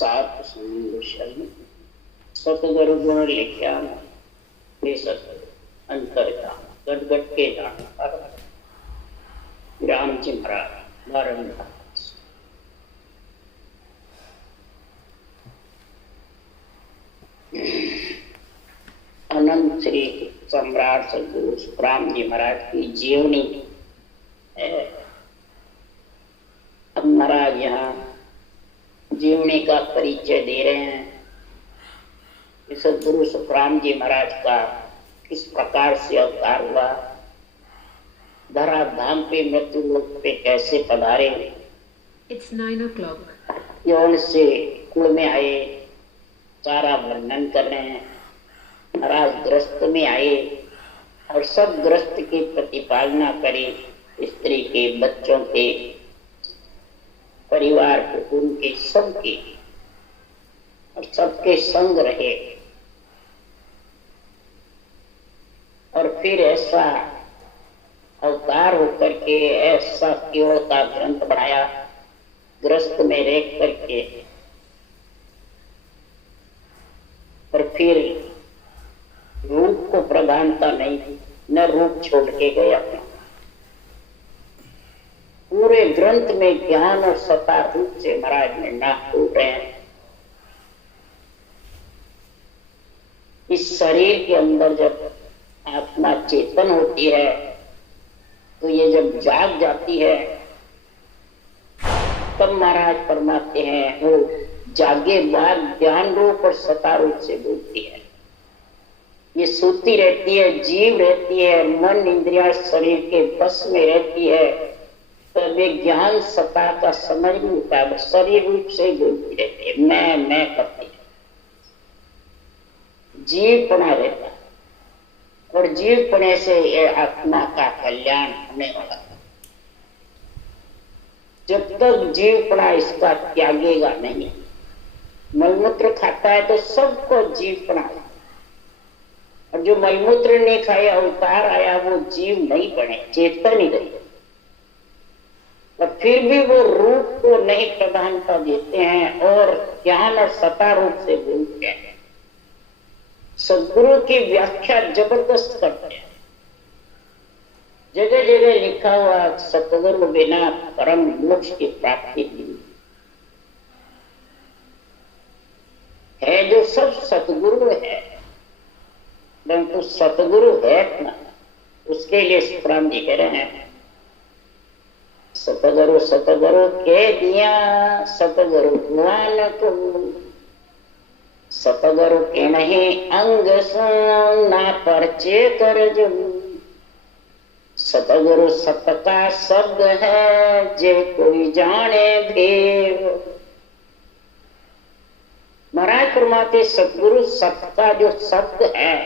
सात संदेशन सतगुरु गुण लिख्या अंतर गटगट के राम जी महाराज बारंबार अनंत श्री सम्राट सदगुरु सुखराम जी महाराज की जीवनी है। अब महाराज यहाँ जीवनी का परिचय दे रहे हैं। सदगुरु सुखराम जी महाराज का किस प्रकार से अवतार हुआ, धरा धाम पे मृत्यु लोक पे कैसे पधारे, It's 9 o'clock. यौन से कुल में आए, सारा वर्णन कर रहे हैं। महाराज ग्रस्त में आए और सब ग्रस्त की प्रतिपालना करे, स्त्री के, बच्चों के, परिवार कुटुंब के, सबके, और सबके संग रहे। और फिर ऐसा अवतार होकर के ऐसा केवल का ग्रंथ बनाया, ग्रस्त में रह करके। पर फिर रूप को प्रधानता नहीं थी, न रूप छोड़ के गए अपना। पूरे ग्रंथ में ज्ञान और सत्ता रूप से महाराज ने नाक टूट रहे हैं। इस शरीर के अंदर जब आत्मा चेतन होती है तो ये जब जाग जाती है तब महाराज फरमाते हैं वो जागे बाद ज्ञान रूप और सत्ता रूप से बोलती है। ये सोती रहती है, जीव रहती है, मन इंद्रिया शरीर के बस में रहती है, तो वे ज्ञान सत्ता का समझ नहीं होता, शरीर रूप से ही बोलती रहती है, मैं करती है। जीव पना रहता है और जीव पने से ये आत्मा का कल्याण होने वाला है। जब तक जीव पना इसका त्यागेगा नहीं, मलमूत्र खाता है तो सबको जीव पना, और जो मलमूत्र नहीं खाया अवतार आया वो जीव नहीं बने, चेतन ही रहे। और फिर भी वो रूप को नहीं प्रधानता देते हैं और ज्ञान और सत्ता रूप से बोलते हैं। सदगुरु की व्याख्या जबरदस्त करते हैं। जगह जगह लिखा हुआ सतगुरु बिना परम मोक्ष की प्राप्ति नहीं है। जो सब सतगुरु है, परंतु सतगुरु है ना, उसके लिए सुखराम जी कह रहे हैं सतगुरु सतगुरु के दिया सतगुरु भगवान को, सतगुरु के नहीं अंग सो ना परचे कर जो, सतगुरु सत का शब्द है जे कोई जाने भेव। महाराज फरमाते सतगुरु सत का जो शब्द है,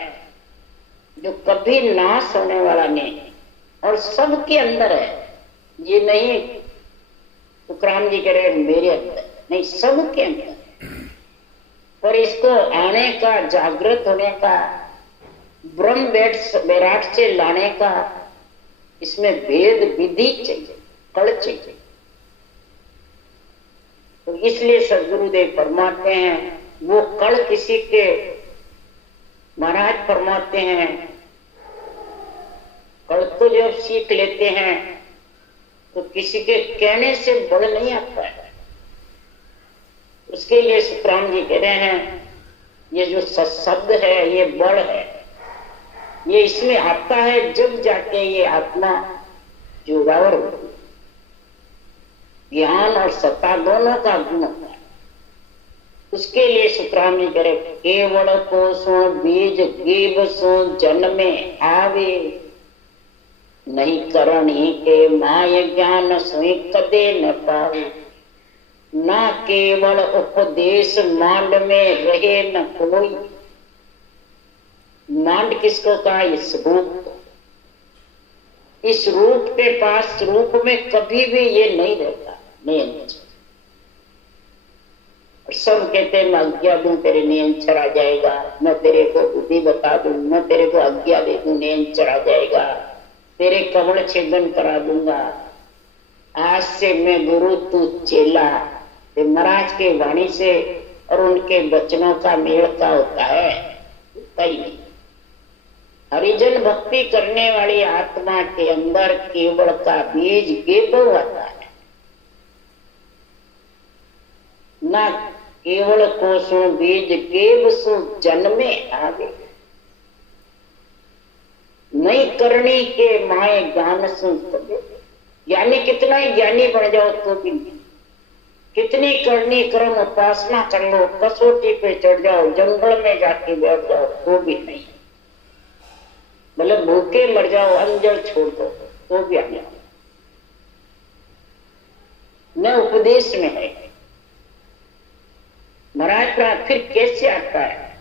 जो कभी नाश होने वाला नहीं और सबके अंदर है। ये नहीं सुखराम जी कह रहे मेरे अंदर नहीं, सबके अंदर। पर इसको आने का, जागृत होने का, ब्रह्म बैराट से लाने का, इसमें वेद विधि चाहिए, कड़ चाहिए। तो इसलिए सदगुरुदेव फरमाते हैं वो कड़ किसी के, महाराज फरमाते हैं कड़ तो जब सीख लेते हैं तो किसी के कहने से बड़ नहीं आता है। उसके लिए सुखराम जी कह रहे हैं ये जो शब्द है ये बड़ है, ये इसमें आता है जब जाके ये आत्मा जुड़ावर होती है। ज्ञान और सत्ता दोनों का गुण होता है। उसके लिए सुखराम जी कह रहे केवल को सो बीज गिब सो जन्मे आवे, नहीं करणी के माय ज्ञान सोई कदे न पावे, ना केवल उपदेश मांड में रहे न कोई। मांड किसको कहा? इस रूप, इस रूप के पास, रूप में कभी भी ये नहीं रहता, नहीं। सब कहते हैं मैं आज्ञा दूं तेरे नियंत्रण आ जाएगा, मैं तेरे को बुद्धि बता दूं, मैं तेरे को आज्ञा दे दूं नियंत्रण आ जाएगा, तेरे कवल छेदन करा दूंगा, आज से मैं गुरु तू चेला। महाराज के वाणी से और उनके वचनों का मेल का होता है? कहीं नहीं। हरिजन भक्ति करने वाली आत्मा के अंदर केवल का बीज केवल आता है, ना केवल कोसों बीज केव सो जन्मे आगे। नहीं करनी के माए ज्ञान सुन, यानी कितना ही ज्ञानी बन जाओ तो भी नहीं, कितनी करनी कर्म उपासना कर लो, कसौटी पे चढ़ जाओ, जंगल में जाके बैठ जाओ तो भी नहीं, मतलब भूखे मर जाओ, अंजल छोड़ दो तो भी आने न उपदेश में है। महाराज का फिर कैसे आता है?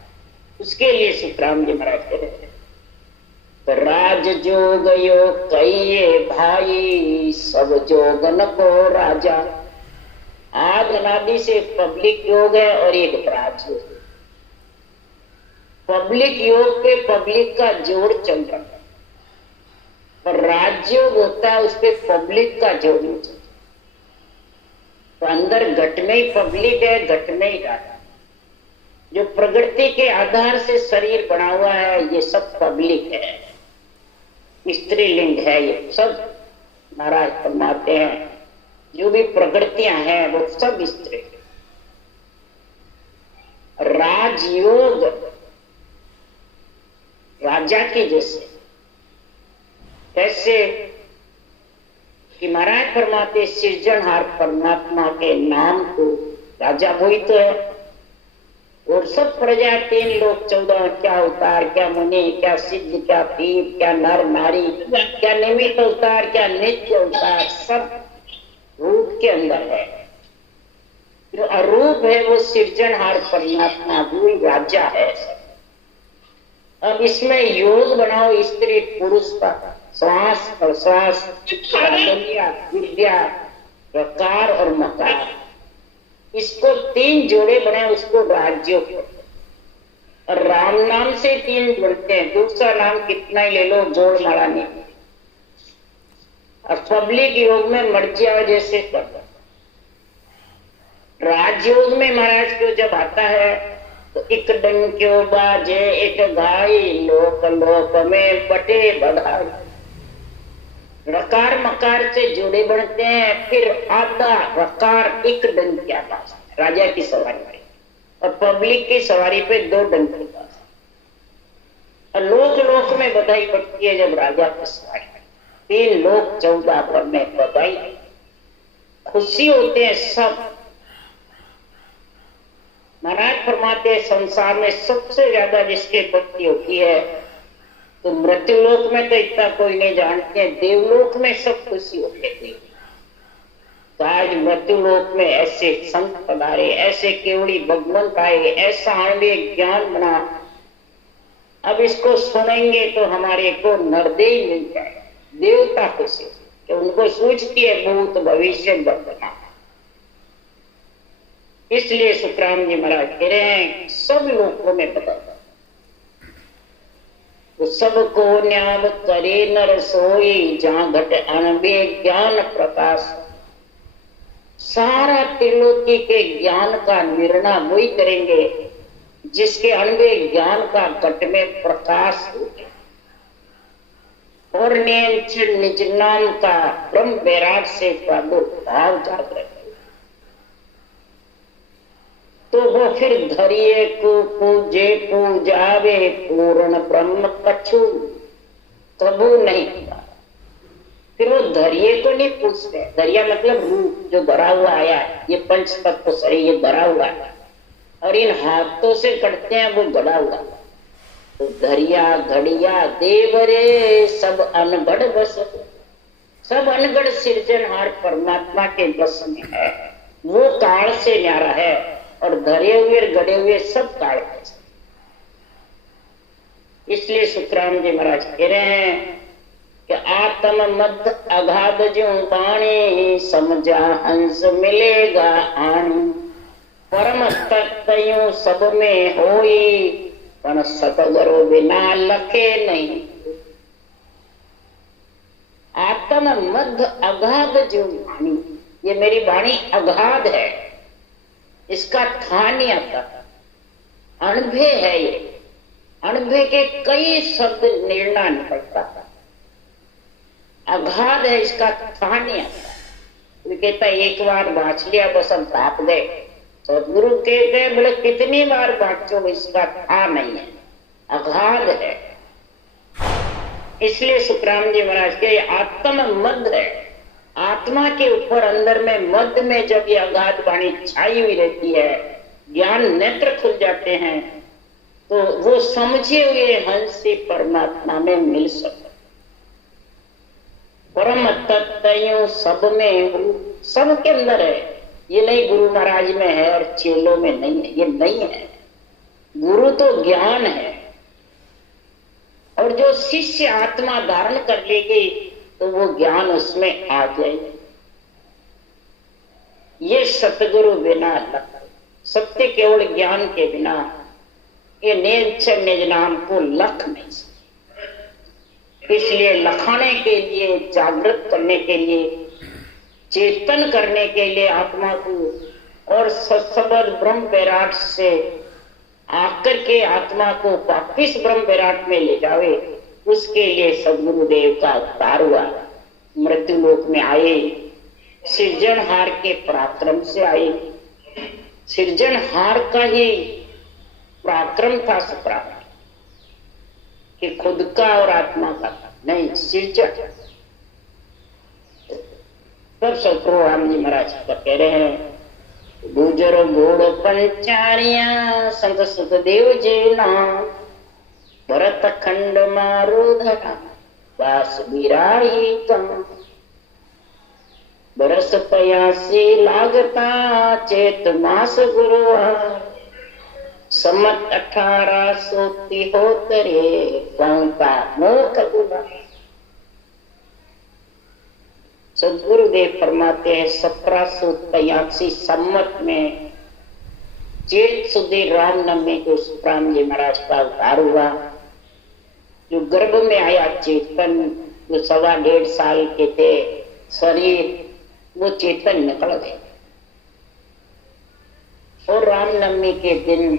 उसके लिए सुखराम जी महाराज कह रहे हैं, तो राज जोग योग कहिए भाई, सब जोगन को राजा। आदि अनादि से पब्लिक योग है और एक राज योग। पब्लिक योग पे पब्लिक का जोड़ चल रहा है, और राजयोग होता है उस पे पब्लिक का जोड़ नहीं चलता। तो अंदर घट में ही पब्लिक है, घट में ही राजा। जो प्रकृति के आधार से शरीर बना हुआ है ये सब पब्लिक है, स्त्रीलिंग है, ये सब महाराज फरमाते हैं। जो भी प्रकृतियां हैं वो सब स्त्री। राजयोग राजा के जैसे, कैसे कि महाराज फरमाते सृजनहार परमात्मा के नाम को राजा वही तो है। और सब प्रजा 3 लोग 14 क्या अवतार, क्या मुनि, क्या सिद्ध, क्या पीर, क्या नर नारी, क्या निमित्त अवतार, क्या नित्य अवतार, सब रूप के अंदर है। जो अरूप है वो सृजनहार परमात्मा वही राजा है। अब इसमें योग बनाओ स्त्री पुरुष का, श्वास प्रश्वास, विद्या, प्रकार और मकार, इसको 3 जोड़े बनाए, उसको राज्य। और राम नाम से 3 जुड़ते हैं, दूसरा नाम कितना ही ले लो जोड़ मारा नहीं। और पब्लिक योग में मर्जिया जैसे कर, राजयोग में महाराज को जब आता है तो एक डंक्यो बाजे एक गाय, लोक लोक में बटे बधाई। रकार मकार से जोड़े बनते हैं, फिर आधा रकार एक डंकिया पास राजा की सवारी पे, और पब्लिक की सवारी पे 2 डंके पास। और लोक लोक में बधाई पड़ती है जब राजा की सवारी, 3 लोक 14 पर में बधाई, खुशी होते हैं सब। महाराज फरमाते संसार में सबसे ज्यादा जिसकी भक्ति होती है तो मृत्युलोक में तो इतना कोई नहीं जानते हैं, देवलोक में सब खुशी होते थे। तो आज मृत्युलोक में ऐसे संत पधारे, ऐसे केवड़ी भगवंत आए, ऐसा आणविक ज्ञान बना। अब इसको सुनेंगे तो हमारे को नरदेह मिल जाए, देवता खुशी कि उनको सूझती है भूत भविष्य वर्तमान। इसलिए सुखराम जी महाराज कह रहे हैं सब लोगों में बदल, तो सबको न्याव करे नर सोई, जहां घट अणबे ज्ञान प्रकाश। सारा त्रिलोकी के ज्ञान का निर्णय वही करेंगे जिसके अणबे ज्ञान का घट में प्रकाश हो, और निज नाम का ब्रह्म वैराग से प्रादुर्भाव जागृत, तो वो फिर धरिए को पूजे पूजावे, पूर्ण ब्रह्म कछु कबू नहीं किया। फिर वो धरिए को नहीं पूछते, धरिया मतलब रूप जो धरा हुआ आया है, ये पंच तत्व शरीर ये धरा हुआ है, और इन हाथों से करते हैं वो गड़ा हुआ। तो धरिया घड़िया देवरे सब अनगढ़ बस, सब अनगढ़ सृजनहार परमात्मा के बस में है, वो काल से न्यारा है, और धरे हुए गड़े हुए सब काल है। इसलिए सुखराम जी महाराज कह रहे हैं कि आत्म मध्य अगाध जो वाणी, समझा हंस मिलेगा आणी। परम तत्व सब में होई, पर सतगुरु बिना लखे नहीं। आत्म मध्य अगाध जो वाणी, ये मेरी वाणी अगाध है, इसका था नहीं आता, अणभे है ये, अणभे के कई शब्द निर्णय निकलता था, अगाध है, इसका था नहीं आता। वो कहता एक बार बाँच लिया बस हम ताप गए। सदगुरु कहते हैं बोले कितनी बार बाँचो, इसका था नहीं है, अगाध है। इसलिए सुखराम जी महाराज के आत्म मध्य है, आत्मा के ऊपर अंदर में मध्य में जब ये अगाध वाणी छाई हुई रहती है, ज्ञान नेत्र खुल जाते हैं, तो वो समझे हुए हंस से परमात्मा में मिल सकते। परम तत्व सब में, सबके अंदर है। ये नहीं गुरु महाराज में है और चेलों में नहीं है, ये नहीं है। गुरु तो ज्ञान है, और जो शिष्य आत्मा धारण कर लेगी तो वो ज्ञान उसमें आ जाएगा। ये सतगुरु बिना लख, सत्य केवल ज्ञान के बिना ये निज नाम को लख नहीं सकते। इसलिए लखाने के लिए, जागृत करने के लिए, चेतन करने के लिए आत्मा को और सत्सबद ब्रह्म विराट से आकर के आत्मा को वापिस ब्रह्म विराट में ले जावे, उसके लिए सदगुरुदेव का अवतार हुआ। मृत्यु लोक में आए, सृजनहार के पराक्रम से आए। सृजनहार का ही पराक्रम था सुप्राम, कि खुद का और आत्मा का नहीं, सृजन। तब सतगुरु राम जी महाराज का कह रहे हैं, गुजर घोड़ पंचारिया संत सुखदेव जी नाम, भरत खंड मारो धरा दास बिराई कम, बरस पयासी लागता चेत मास गुरुवार, सम्मत 1873 पहुंचा मोख गुना। सदगुरुदेव फरमाते हैं 1783 सम्मत में चेत सुधी रामनवमी को सुखराम जी महाराज का अवतार हुआ। जो गर्भ में आया चेतन, जो 1.25 साल के थे, शरीर वो चेतन निकल गए। और रामनवमी के दिन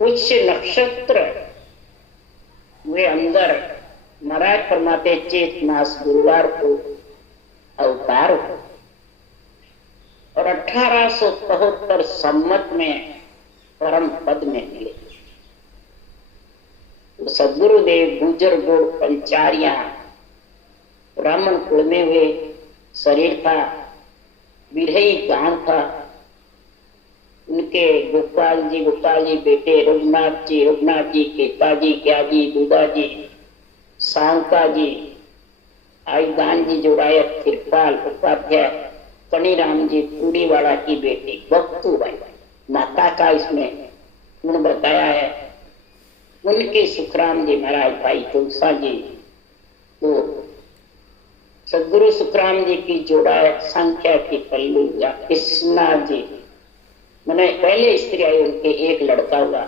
कुछ नक्षत्र वे अंदर, महाराज फरमाते चेत मास गुरुवार को अवतार हो, और 1873 सम्मत में परम पद में मिले। तो सदगुरुदेव गुजर गोड़ पंचारिया ब्राह्मण कुल में हुए, शरीर था, बिरही गांव था। उनके गोपाल जी बेटे रघुनाथ जी केता जी दूधा जी, सांका जी, आयुदान जी जोड़ायत, तिरपाल उपाध्याय, कनीराम जी पूरीवाला की बेटी बख्तूबाई, माता का इसमें गुण बताया है। उनके सुखराम जी महाराज भाई तुलसा जी, तो सदगुरु सुखराम जी की जोड़ायत संख्या की पल्लू या कृष्णा जी, मैंने पहले स्त्री आई, उनके एक लड़का हुआ।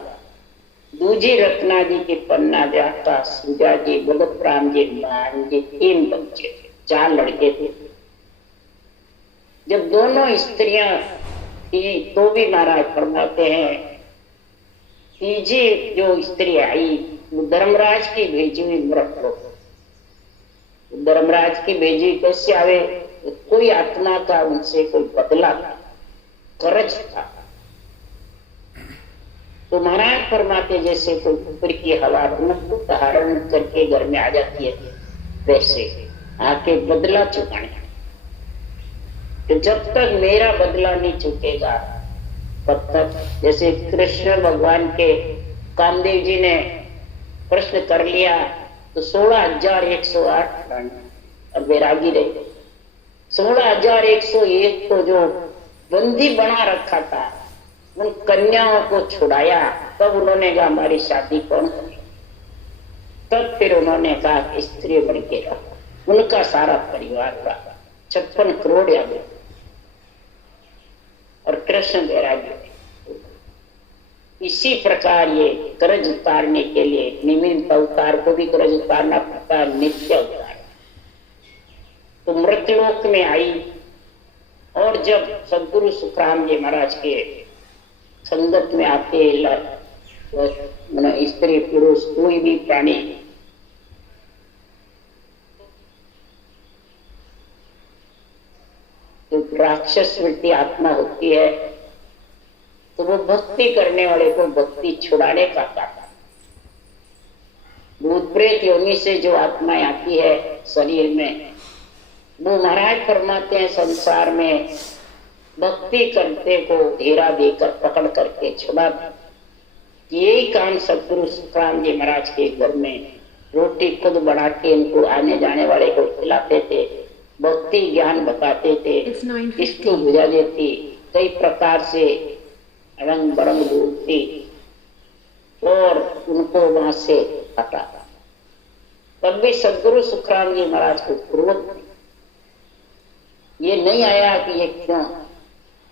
दूजी रत्ना जी के पन्ना जाता, सुजा जी, भगत राम जी, मान जी, 3 बच्चे थे, 4 लड़के थे। जब दोनों स्त्रियां थी तो भी महाराज फरमाते हैं, तीजी जो स्त्री आई वो धर्मराज की भेजी हुई मृत हो। धर्मराज की भेजी कैसे आवे? कोई आत्मा का उनसे कोई बदला था, कर्ज था। तो महाराज फरमाते जैसे कोई ऊपर की हवा को धारण करके घर में आ जाती है, वैसे आके बदला चुकाने। तो जब तक मेरा बदला नहीं चुकेगा तब तक, जैसे कृष्ण भगवान के कामदेव जी ने प्रश्न कर लिया तो 16,108 अब वैरागी रहे। 16,101 को जो बंदी बना रखा था, उन कन्याओं को छुड़ाया। तब उन्होंने कहा हमारी शादी कौन करेगा? तब फिर उन्होंने कहा स्त्री बन के रहो। उनका सारा परिवार रहा, 56 करोड़ आ गए। और कृष्ण वैरागी, इसी प्रकार ये कर्ज उतारने के लिए निमित्त अवतार को भी कर्ज उतारना पड़ता, नित्य अवतार। तो मृतलोक में आई और जब सदगुरु सुखराम जी महाराज के संगत में आते, स्त्री पुरुष कोई भी प्राणी तो राक्षस वृत्ति आत्मा होती है, तो वो भक्ति करने वाले को भक्ति छुड़ाने का काम। भूत प्रेत योनि से जो आत्माएं आती है शरीर में, वो महाराज फरमाते हैं संसार में भक्ति करते को घेरा देकर पकड़ करके छुड़ा। यही काम सदगुरु सुखराम जी महाराज के घर में रोटी खुद बना के इनको आने जाने वाले को खिलाते थे, भक्ति ज्ञान बताते थे, इसको बुझा देती, कई प्रकार से रंग बरंग ढूंढती और उनको वहां से हटा। तब भी सदगुरु सुखराम जी महाराज को क्रोध ये नहीं आया कि ये क्यों,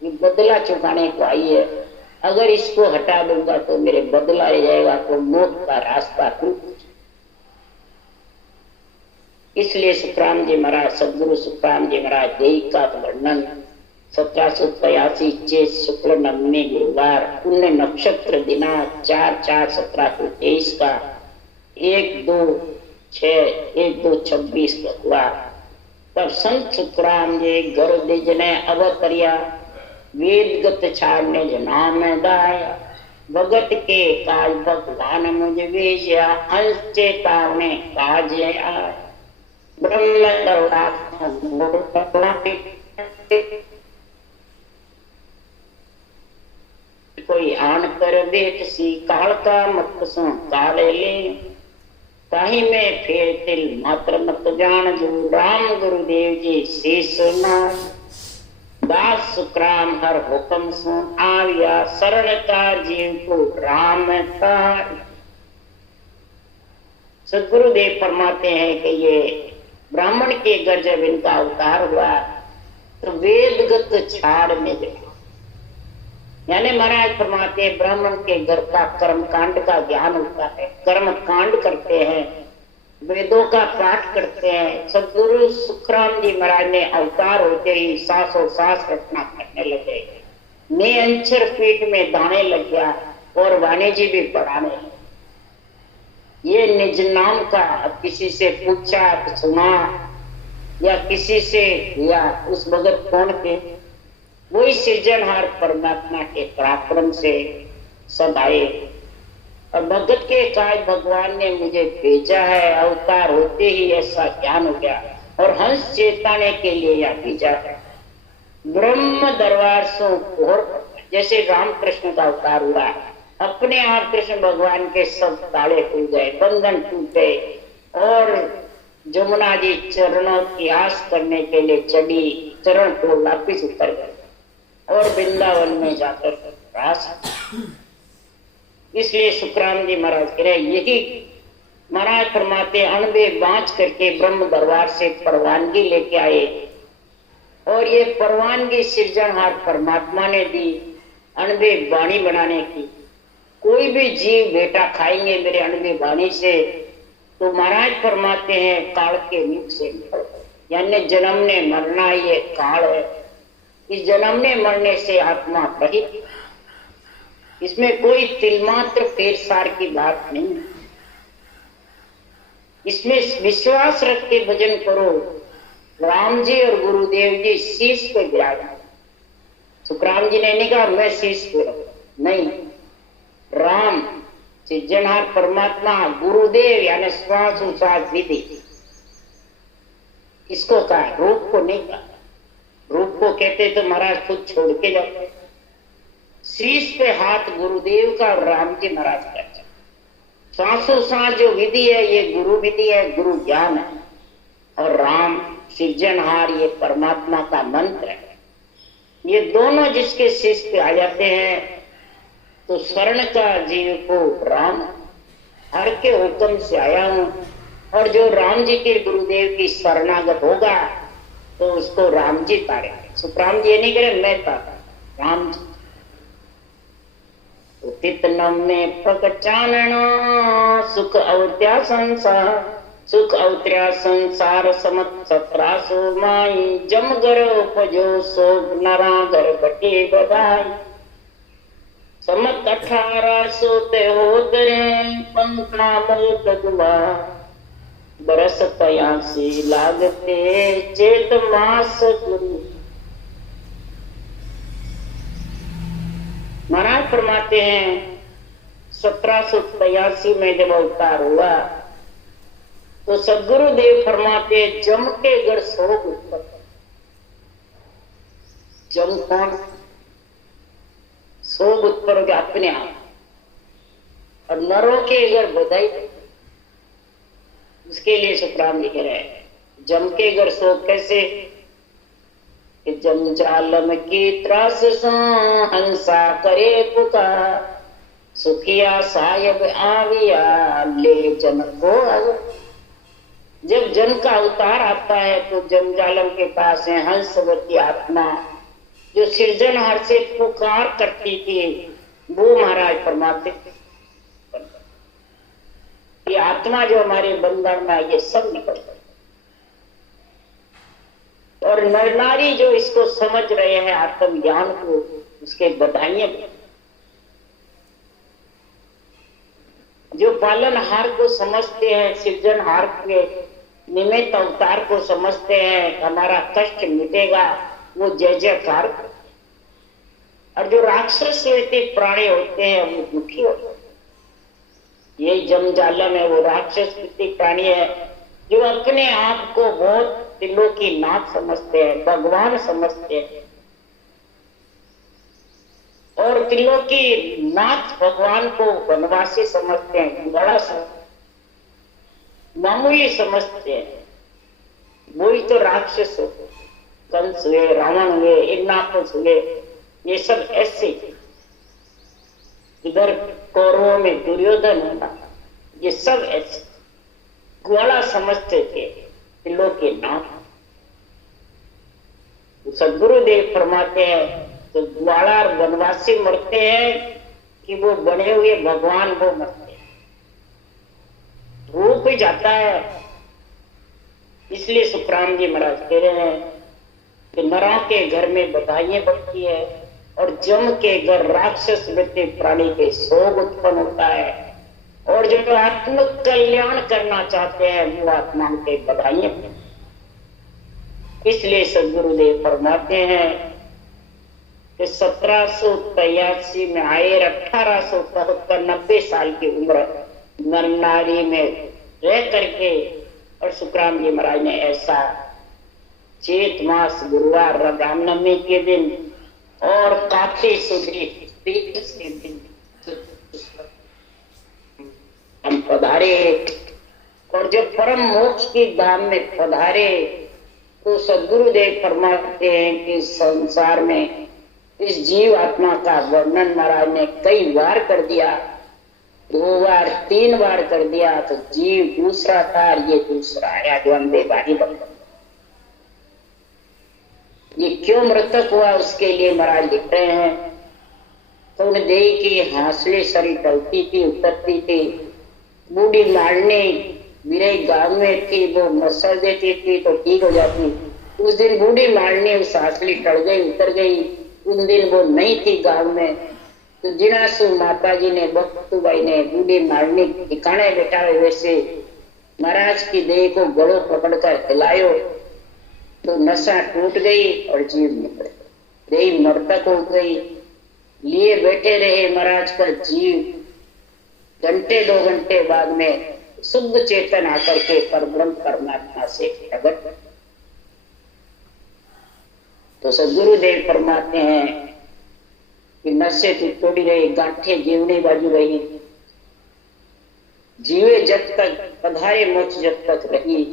ये बदला चुकाने को आई है, अगर इसको हटा दूंगा तो मेरे बदला ले जाएगा, तो मौत का रास्ता टूट। इसलिए सुखराम जी महाराज, सदगुरु सुखराम जी महाराज देही का वर्णन 1783 चेत शुक्ल नवमी गुरुवार पुण्य नक्षत्र दिनांक 4/4/1723 का 1/2/26 को हुआ। तब संत सुखराम जी गर्दिज ने अवतरिया, वेदगत छाड़ने नाम दाया, भगत के काज भगवान मुझ वेशया, हंस चेतावने काज आया, ब्रह्म कोई आन कर देख सी काल का मत सो काले ले, ताही में फेर तिल मात्र मत जान जो, राम गुरुदेव जी शीश नाम, दास सुखराम हर हुक्म सो आविया, शरण का जीव को राम तार। सदगुरुदेव फरमाते हैं कि ये ब्राह्मण के घर जब इनका अवतार हुआ तो वेदगत छाड़ में देखा, यानी महाराज फरमाते हैं ब्राह्मण के घर का कर्म कांड का ज्ञान होता है, कर्म कांड करते हैं, वेदों का पाठ करते हैं। सदगुरु सुखराम जी महाराज ने अवतार होते ही सांसों सांस रचना करने लगे, ने अंचर पीठ में दाने लग गया और वाणी जी भी बढ़ाने लगे। ये निज नाम का किसी से पूछा तो सुना, या किसी से या उस भगत कौन थे, वही सृजनहार परमात्मा के पराक्रम से सब आए और भगत के काज भगवान ने मुझे भेजा है, अवतार होते ही ऐसा ज्ञान हो गया और हंस चेताने के लिए यह भेजा है। ब्रह्म दरबार से और जैसे रामकृष्ण का अवतार हुआ, अपने आप कृष्ण भगवान के सब ताले खुल गए, बंधन टूट गए और जमुना जी चरणों की आस करने के लिए चढ़ी, चरण को वापिस उतर गए और वृंदावन में जाकर रास। इसलिए सुखराम जी महाराज कह रहे, यही महाराज फरमाते अणबे बांच करके ब्रह्म दरबार से परवानगी लेके आए और ये परवानगी सृजनहार परमात्मा ने दी अणबे वाणी बनाने की। कोई भी जीव बेटा खाएंगे मेरे अणबे वाणी से तो महाराज फरमाते हैं काल के मुख से, यानी जन्मने मरना ये काल है, इस जन्मने मरने से आत्मा रहित, इसमें कोई तिलमात्र फेरसार की बात नहीं। इसमें विश्वास रख के भजन करो। राम जी और गुरुदेव जी शीश पे विराजमान। सुखराम जी ने नहीं कहा मैं शीश पे रखूं, नहीं, राम सृजनहार परमात्मा, गुरुदेव यानी श्वास उश्वास विधि, इसको कहा, रूप को नहीं कहा। रूप को कहते तो महाराज खुद छोड़ के जाते। शीश पे हाथ गुरुदेव का और राम जी महाराज का। श्वासोश्वास जो विधि है ये गुरु विधि है, गुरु ज्ञान है, और राम सृजनहार ये परमात्मा का मंत्र है। ये दोनों जिसके शीश पे आ जाते हैं तो स्वर्ण का जीव को राम, हर के हुक्म से आया हूं, और जो राम जी के गुरुदेव की शरणागत होगा तो उसको राम जी तारेंगे। सुखराम जी ये नहीं करे मैं तारा, राम जी। उतित में पग चानना सुख अवत्या संसार, सुख अवतर्या संसार समत 1700 माई जम घर उपजो सोग नरा घर बटे बधाई समत 1800 ते होदरे पंखा मोत दुआ बरस 83 लागते चेत मास गुरु। महाराज फरमाते हैं 1783 में जब अवतार हुआ तो सदगुरुदेव फरमाते जम के घर सोग उत्पन्न। जम कौन? सोग उत्पन्न हो गया अपने आप और नरों के घर बधाई। उसके लिए सुखराम लिख रहे हैं जम के घर सोग कैसे कि जम जालम की त्रास सो हंसा करे पुकार सुखिया साहेब आविया ले जन को। जब जन का अवतार आता है तो जमजालम के पास है हंसवती आत्मा जो सृजनहार से पुकार करती थी, वो महाराज फरमाते ये आत्मा जो हमारे बंधन में ये सब निकल गई। और नर नारी जो इसको समझ रहे हैं आत्म ज्ञान को, उसके बधाइयां। जो पालनहार को समझते हैं, सृजनहार के निमित्त अवतार को समझते हैं, हमारा कष्ट मिटेगा, वो जय जयकार। और जो राक्षस जैसे प्राणी होते हैं वो दुखी होते हैं। ये जमजालम है, वो राक्षस प्राणी है जो अपने आप को बहुत दिलों की नाथ समझते हैं, भगवान समझते हैं। और दिलों की नाथ भगवान को वनवासी समझते हैं, बड़ा मामूली समझते हैं। वही तो राक्षस हो, कंस हुए, रावण हुए, इन्नाकुश हुए, ये सब ऐसे। इधर कौरवों में दुर्योधन होना, ये सब ऐसे ग्वाला समझते थे दिलों के नाथ। सदगुरुदेव फरमाते हैं तो ग्वाला और वनवासी मरते हैं कि वो बने हुए भगवान वो मरते हैं, रूप ही जाता है। इसलिए सुखराम जी महाराज कह रहे हैं कि नरों के घर में बधाइयां बढ़ती है और जम के घर राक्षस वृत्ति प्राणी के शोक उत्पन्न होता है। और जो आत्म कल्याण करना चाहते हैं वो आत्माओं के बधाइयां। इसलिए सदगुरुदेव फरमाते हैं कि 1783 में आए, 1873 90 साल की उम्र नर नारी में रह करके, और सुखराम जी महाराज ने ऐसा चेत मास गुरुवार रामनवमी के दिन और काफी सुधी के दिन हम पधारे। और जब परम मोक्ष की धाम में पधारे तो सदगुरुदेव फरमाते हैं कि संसार में इस जीव आत्मा का वर्णन महाराज ने कई बार कर दिया, 2 बार 3 बार कर दिया। तो जीव दूसरा था, ये दूसरा आया, द्वंद्व बारी बन। ये क्यों मृतक हुआ उसके लिए महाराज लिख रहे हैं। तो देह की हांसले सरी टलती थी, उतरती थी। बूढ़ी मारने मेरे गांव में थी, वो मसल देती थी तो ठीक हो जाती। उस दिन बूढ़ी मारने उस हांसली टल गई, उतर गई। उन दिन वो नहीं थी गांव में। तो जिनासु माता जी ने, बख्तुबाई ने बूढ़ी मारने ठिकाने बैठाए वैसे महाराज की देह को गलों पकड़कर हिलायो तो नशा टूट गई और जीव निकल गई, देह मृतक हो गई। लिए बैठे रहे महाराज का जीव। घंटे 2 घंटे बाद में शुद्ध चेतन आकर के परब्रह्म परमात्मा से प्रकट। तो सदगुरुदेव फरमाते हैं कि नशे तो तोड़ी गई, गांठे जीवनी बाजू रही, जीवे जब तक पधारे मोक्ष जब तक रही,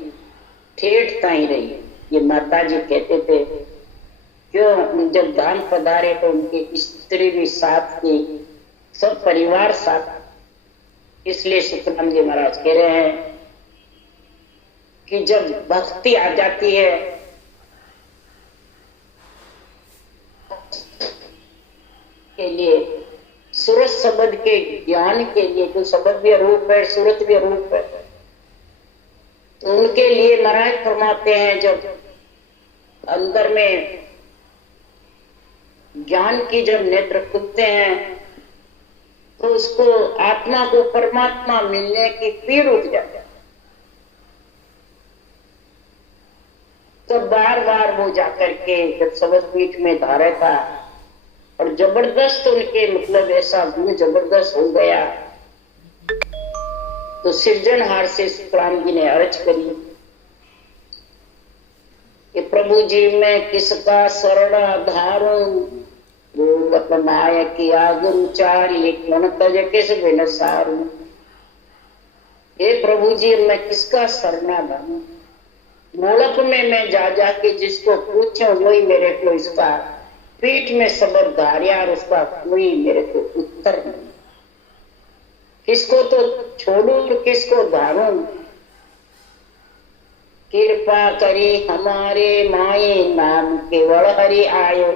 ठेठ ताई रही। ये माता जी कहते थे। क्यों? जब धाम पधारे तो उनकी स्त्री भी साथ थी, सब परिवार साथ। इसलिए सुखराम जी महाराज कह रहे हैं कि जब भक्ति आ जाती है के लिए, सूरत शब्द के ज्ञान के लिए, जो शब्द भी रूप है, सूरत भी रूप है, तो उनके लिए महाराज फरमाते हैं, जब अंदर में ज्ञान की जब नेत्र खुलते हैं तो उसको आत्मा को परमात्मा मिलने की पीड़ उठ जाती है। तो बार बार वो जाकर के जब सबद पीठ में धारा था और जबरदस्त उनके मतलब ऐसा गुण जबरदस्त हो गया, तो सृजनहार से सुखराम जी ने अर्ज करी कि प्रभु जी मैं किसका शरण धारूं, अपनाय किया गुरु चारी कौन तज किस बिन सारू। हे प्रभु जी मैं किसका शरणा धारूं, गोलक में मैं जा जाके जिसको पूछूं वही मेरे को इसका पीठ में शब्द धारिया और उसका कोई मेरे को उत्तर नहीं। किसको तो छोड़ू तो किसको धारूं, कृपा करी हमारे माए नाम केवल हरि आयो,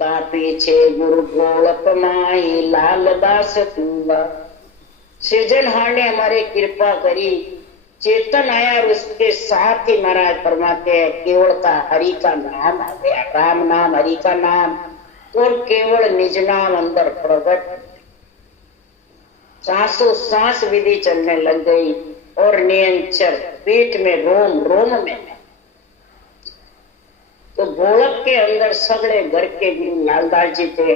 ता पीछे गुरु गोलक माई लाल दास दूंगा। सृजनहार ने हमारे कृपा करी, चेतन आया और उसके साथ ही महाराज फरमाते हैं केवल का हरि का नाम आ गया, राम नाम हरि का नाम, और केवल निज नाम अंदर प्रकट, सांसों सांस विधि चलने लग गई और नियंचर पीठ में रोम रोम में। तो गोलक के अंदर सगड़े घर के भी लालदास जी थे।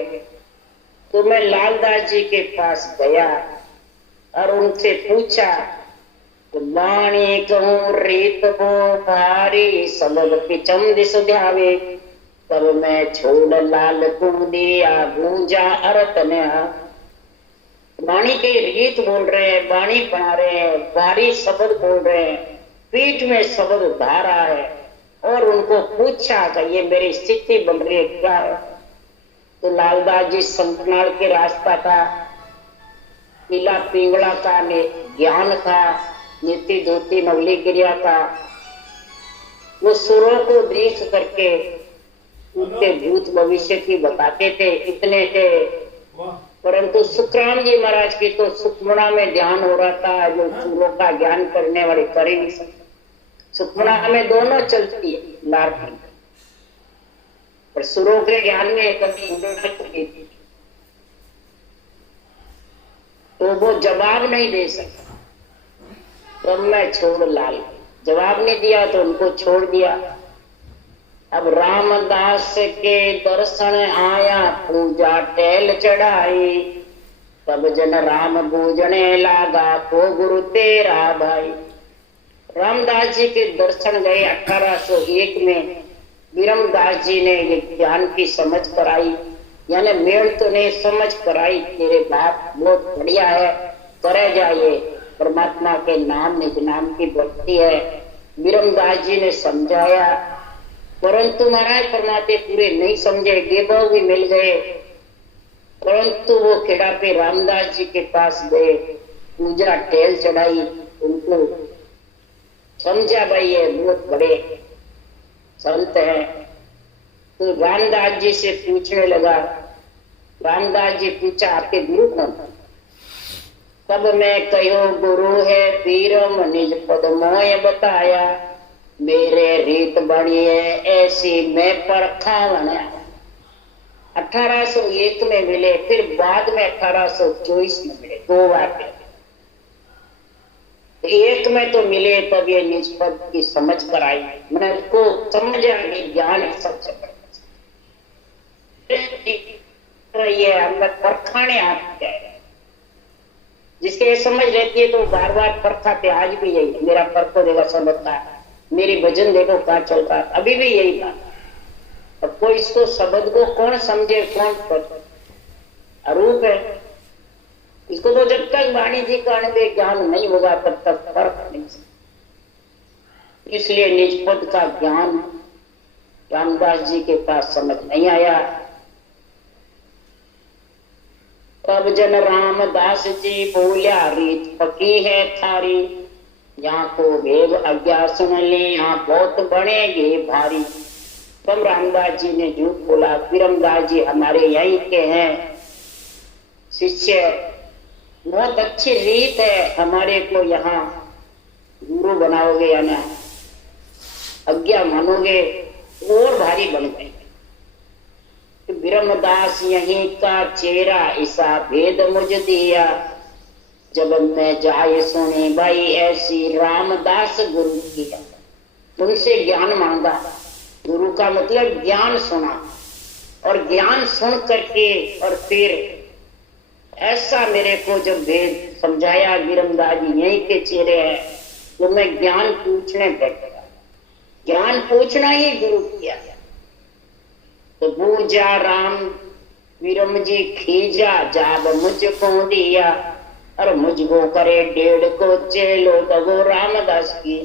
तो मैं लालदास जी के पास गया और उनसे पूछा, तो वाणी कहूं रीत वो भारी, सबब पिचम दिस ध्यावे, तब मैं छोड़ लाल तू दिया गूंजा अरत ने। वाणी के रीत बोल रहे हैं, वाणी बना रहे हैं, भारी शब्द बोल रहे हैं, पीठ में शब्द धारा है, और उनको पूछा कि ये मेरी स्थिति बन रही है क्या है। तो लालदास जी संकनाल के रास्ता था, पीला पिंगला का ज्ञान था, नीति धोती नवली गिरिया था, वो सुरों को देख करके उनके भूत भविष्य की बताते थे, इतने थे। परंतु सुखराम जी महाराज की तो सुखमणा में ध्यान हो रहा था, जो सुरों का ज्ञान करने वाले कर ही नहीं सकते। सुखमणा में दोनों चलती है लारकी, पर सुरों के ज्ञान में कभी नहीं थी, तो वो जवाब नहीं दे सकता। तो मैं छोड़ लाल, जवाब नहीं दिया तो उनको छोड़ दिया। अब रामदास के दर्शन आया, पूजा टहल चढ़ाई, तब जन राम बूझने लागा, को गुरु तेरा भाई। रामदास जी के दर्शन गए 1801 में। विरमदास जी ने ये ज्ञान की समझ कराई, यानी मेल तो नहीं समझ कराई, तेरे बाप बहुत बढ़िया है, करे जाइए, परमात्मा के नाम निज नाम की भक्ति है। विरमदास जी ने समझाया, परंतु महाराज फरमाते पूरे नहीं समझे, गेबो भी मिल गए। परंतु वो खेड़ा पे रामदास जी के पास गए, पूजा टेल चढ़ाई, उनको समझा भाई ये बहुत बड़े संत हैं। तो रामदास जी से पूछने लगा, रामदास जी पूछा आपके गुरु कौन? तब मैं कहो गुरु है पीरम, निज पद मोय बताया, मेरे रीत बड़ी है ऐसी मैं परखा बना। 1801 में मिले, फिर बाद में 1824 में मिले, 2 बार मिले। एक में तो मिले तब ये निज पद की समझ कराई, मैंने उसको समझा कि ज्ञान सबसे ये हमें परखाने आते हैं। जिसके ये समझ रहती है तो बार बार परखाते, आज भी यही, मेरा परखो देगा समझता है, मेरी भजन देखो क्या चलता है, अभी भी यही बात। अब कोई इसको शब्द को कौन समझे, कौन अरूप है, इसको तो जब तक वाणी जी का अनुभव ज्ञान नहीं होगा तब तक फर्क नहीं सकता। इसलिए निज पद का ज्ञान रामदास जी के पास समझ नहीं आया। तब जन रामदास जी बोलिया, रीत पकी है थारी, यहाँ को भेद अज्ञा सुन ले, यहाँ बहुत बनेगे भारी। तब रामदास जी ने झूठ बोला, विरमदास जी हमारे यहीं के हैं शिष्य, बहुत अच्छी रीत है हमारे को यहाँ गुरु बनाओगे या ना आज्ञा मानोगे और भारी बन गए। ब्रह्मदास यहीं का चेहरा ऐसा भेद मुझ दिया, जब मैं जाए सुनी भाई ऐसी रामदास गुरु किया। उनसे ज्ञान मांगा, गुरु का मतलब ज्ञान सुना, और ज्ञान सुन करके और फिर ऐसा मेरे को जब भेद समझाया, ब्रह्मदास जी यहीं के चेहरे है, तो मैं ज्ञान पूछने बैठ गया। ज्ञान पूछना ही गुरु किया। तो बूझा राम विरम जी खींचा, जाब मुझको दिया, और मुझको करे 1.5 को चेलो, तो वो रामदास की।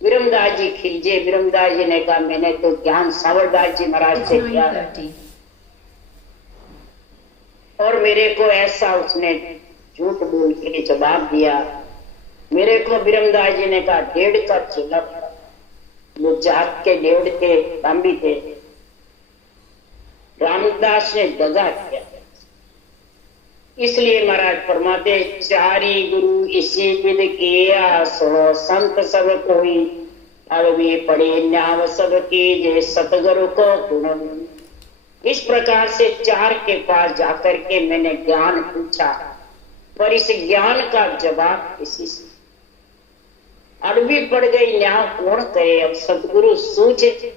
विरमदास जी खींचे। विरमदास जी ने कहा मैंने तो ज्ञान सावरदास जी महाराज से किया, और मेरे को ऐसा उसने झूठ बोल के जवाब दिया। मेरे को विरमदास जी ने कहा 1.5 का चेला, वो जात के 1.5 के तांबी थे। रामदास ने दगा किया, इसलिए महाराज फरमाते चारी गुरु इसी विध किया, सुनो संत सब कोई, अब भी पढ़े न्याव सब कीजे, सतगुरु को गुण। इस प्रकार से 4 के पास जाकर के मैंने ज्ञान पूछा, पर इस ज्ञान का जवाब किसी से अड़बी पड़ गई, न्याव कौन करे। अब सतगुरु सूझे।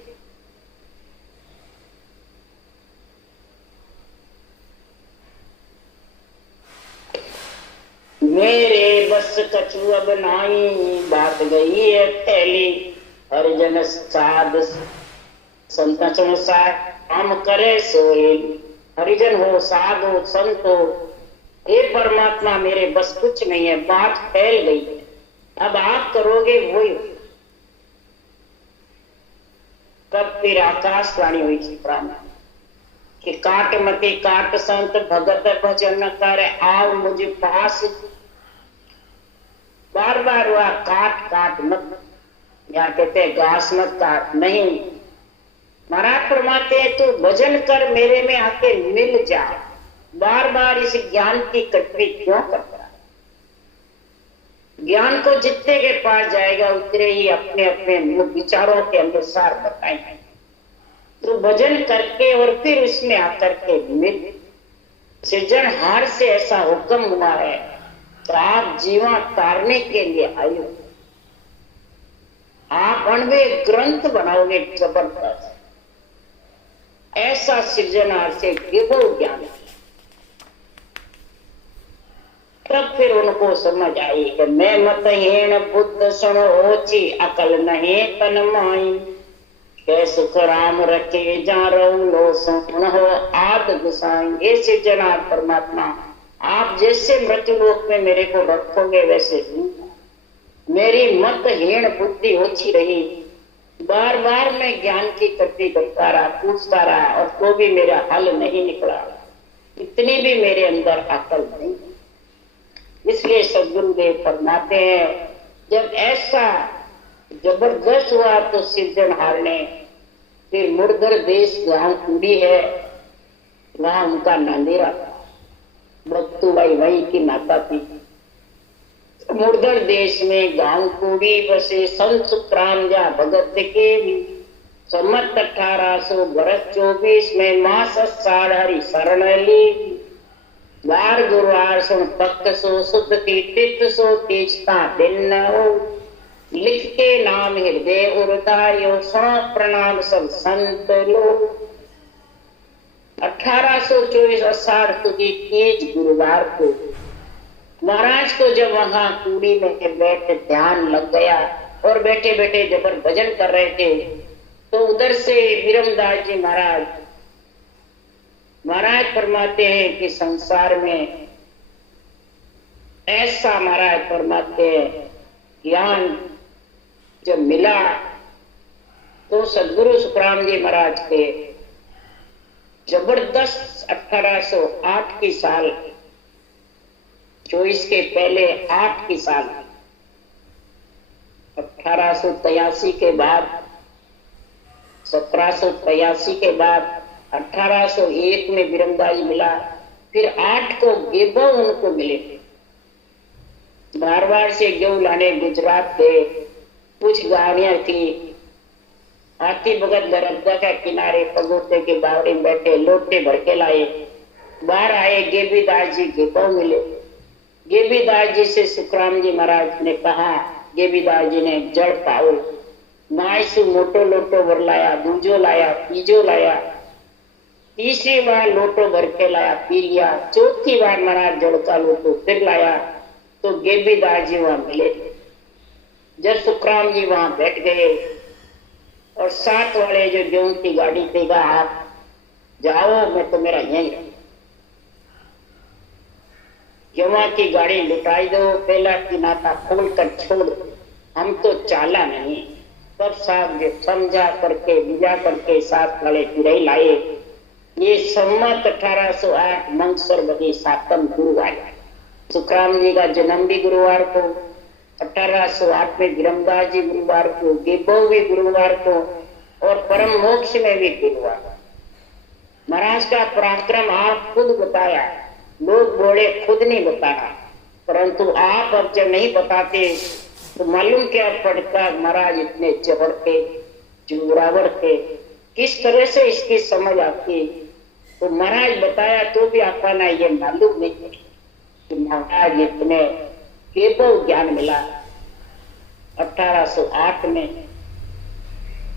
मेरे बस कछु अब नाई, बात गई है थैली, हरिजन साध संत काम करे सोए। हरिजन हो, साध हो, संत हो, हे परमात्मा मेरे बस कुछ नहीं है, बात फैल गई है, अब आप करोगे वही। तब फिर आकाशवाणी हुई थी प्राण कि काट मते काट संत भगत भजन कर, आओ मुझे पास। बार बार हुआ काट काट मत, या कहते घास मत काट, नहीं। महाराज फरमाते हैं तो भजन कर, मेरे में आके मिल जा। बार बार इस ज्ञान की कटरी क्यों करता है? ज्ञान को जितने के पास जाएगा उतने ही अपने अपने विचारों के अनुसार बताएंगे। तो भजन करके और फिर उसमें आकर के मिल। सृजनहार से ऐसा हुक्म हुआ है तो आप जीवन तारने के लिए आए हो, आप अणवे ग्रंथ बनाओगे जबरदस्त। ऐसा सृजनहार से विभव ज्ञान। तब फिर उनको समझ आई कि मैं मतहीन बुद्ध सुन ओची, अकल नहीं तन माई, के सुख राम रखे जा रो लो सुन हो आद गुसाएंगे। सृजनहार परमात्मा आप जैसे मृत्यु लोक में मेरे को रखोगे वैसे मेरी मतहीन बुद्धि ओछी रही। बार बार मैं ज्ञान की कटरी करता रहा, पूछता रहा, और तो भी मेरा हल नहीं निकला। इतनी भी मेरे अंदर अकल नहीं। इसलिए सदगुरुदेव फरमाते हैं जब ऐसा जबरदस्त हुआ तो सृजनहार ने फिर मुर्दर देश गांव कुड़ी है, वहां उनका नांदेरा था। बत्तूबाई वहीं की माता थी। मुर्दर देश में गांव कुड़ी बसे संत सुखराम जा भगत के भी। सम्मत 1800 वर्ष 24 में मास साढ़ हरि शरण ली। बार गुरुवार सुन भक्त सो शुद्ध की तित सो तीजता दिन हो। लिख के नाम हृदय उतारियो, सुनो प्रणाम सब संत लोग। 1824 आषाढ़ की तीज गुरुवार को महाराज को जब वहां कूड़ी में बैठे ध्यान लग गया और बैठे बैठे जबर भजन कर रहे थे, तो उधर से विरमदास जी महाराज फरमाते हैं कि संसार में ऐसा महाराज फरमाते हैं ज्ञान जब मिला तो सदगुरु सुखराम जी महाराज के जबरदस्त 1808 की साल 24 के पहले 8 की साल 1883 के बाद 1783 के बाद 1801 में विरमदास मिला, फिर 8 को गेबो उनको मिले। मारवाड़ से गेहूं लाने गुजरात गए, कुछ गाड़ियां थी, हाथी भगत दरख्ता के किनारे पगोटे के बावड़े में बैठे लोटे भर के लाए। बाहर आए गेबीदास जी के पांव मिले। गेबीदास जी से सुखराम जी महाराज ने कहा, गेबीदास जी ने जड़ पाओ, मायसु मोटो लोटो भर लाया, दूजो लाया, तीजो लाया, तीसरी बार लोटो भर के लाया, पी लिया, चौथी बार महाराज जड़ का लोटो फिर लाया। तो गेबीदास जी वहां मिले। जब सुखराम जी वहां बैठ गए और साथ वाले जो गेहूं की गाड़ी थे, आप जाओ, मैं तो मेरा यही गेहूं की गाड़ी लुटाई दो, पहला की नाता खोल कर छोड़, हम तो चाला नहीं। तब साहब जो समझा करके विजा करके साथ वाले फिर लाए। ये सम्मत 1808 मंगसर बदी सातम गुरुवार, सुखराम जी का जन्म भी गुरुवार को, 1808 में विरमदास जी गुरुवार को, गेबो भी गुरुवार को और परम मोक्ष में भी गुरुवार। महाराज का पराक्रम आप खुद बताया, लोग बोले खुद नहीं बताना, परंतु आप अब जब नहीं बताते तो मालूम क्या पड़ता। महाराज इतने जबर थे, जोरावर थे, किस तरह से इसकी समझ आती। तो महाराज बताया तो भी आपका ना ये मालूम नहीं कि महाराज इतने केवल ज्ञान मिला 1808 में।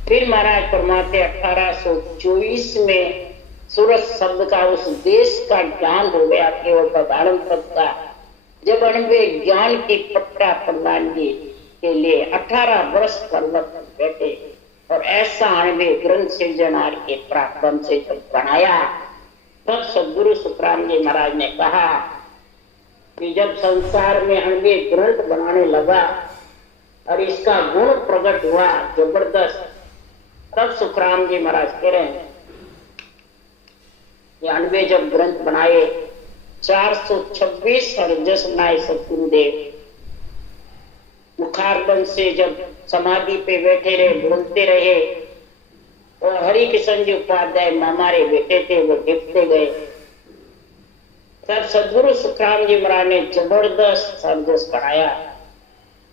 फिर महाराज फरमाते 1824 में सूरत शब्द का उस देश का ज्ञान हो गया, केवल साधारण पद का। जब अणवे ज्ञान की पट्टा प्रदानगी के लिए 18 वर्ष पर्वत पर बैठे और ऐसा अणवे ग्रंथ सृजनार के पराक्रम से जब बनाया, तब सदगुरु सुखराम जी महाराज ने कहा कि जब संसार में अणवे ग्रंथ बनाने लगा और इसका गुण प्रकट हुआ जबरदस्त, तब सुखराम जी महाराज कह रहे हैं कि अणवे जब ग्रंथ बनाए, 426 हरजस बनाए सदगुरुदेव। मुखारबंद से जब समाधि पे बैठे रहे, बोलते रहे, और हरि किशन जी उपाध्याय हमारे बेटे थे, वो लिखते गए। तब सदगुरु सुखराम जी महाराज ने जबरदस्त सरजस पढ़ाया